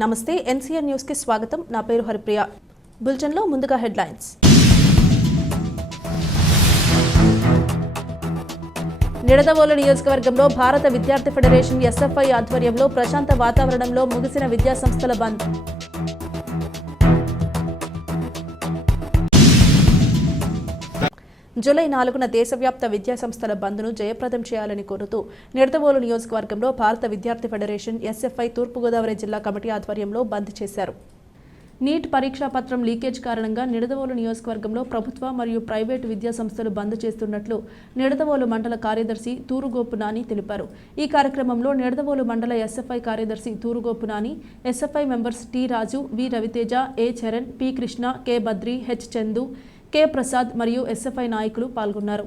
నమస్తే NCR news కి స్వాగతం. నా పేరు హరిప్రియ. బులెటిన్ లో ముందుగా హెడ్లైన్స్. నిడదవోలు నియోజకవర్గంలో భారత విద్యార్థి ఫెడరేషన్ ఎస్ఎఫ్ఐ ఆధ్వర్యంలో ప్రశాంత వాతావరణంలో ముగిసిన విద్యాసంస్థల బంద్. జూలై 4న దేశవ్యాప్త విద్యాసంస్థల బంద్ను జయప్రదం చేయాలని కోరుతూ నిడదవోలు నియోజకవర్గంలో భారత విద్యార్థి ఫెడరేషన్ ఎస్ఎఫ్ఐ తూర్పుగోదావరి జిల్లా కమిటీ ఆధ్వర్యంలో బంద్ చేశారు. నీట్ పరీక్షా పత్రం లీకేజ్ కారణంగా నిడదవోలు నియోజకవర్గంలో ప్రభుత్వ మరియు ప్రైవేటు విద్యాసంస్థలు బంద్ చేస్తున్నట్లు నిడదవోలు మండల కార్యదర్శి తూరుగోపు నాని తెలిపారు. ఈ కార్యక్రమంలో నిడదవోలు మండల ఎస్ఎఫ్ఐ కార్యదర్శి Turugopu Nani, SFI members T Raju, V Raviteja, A Charan, P Krishna, K Badri, H Chandu, K Prasad మరియు ఎస్ఎఫ్ఐ నాయకులు పాల్గొన్నారు.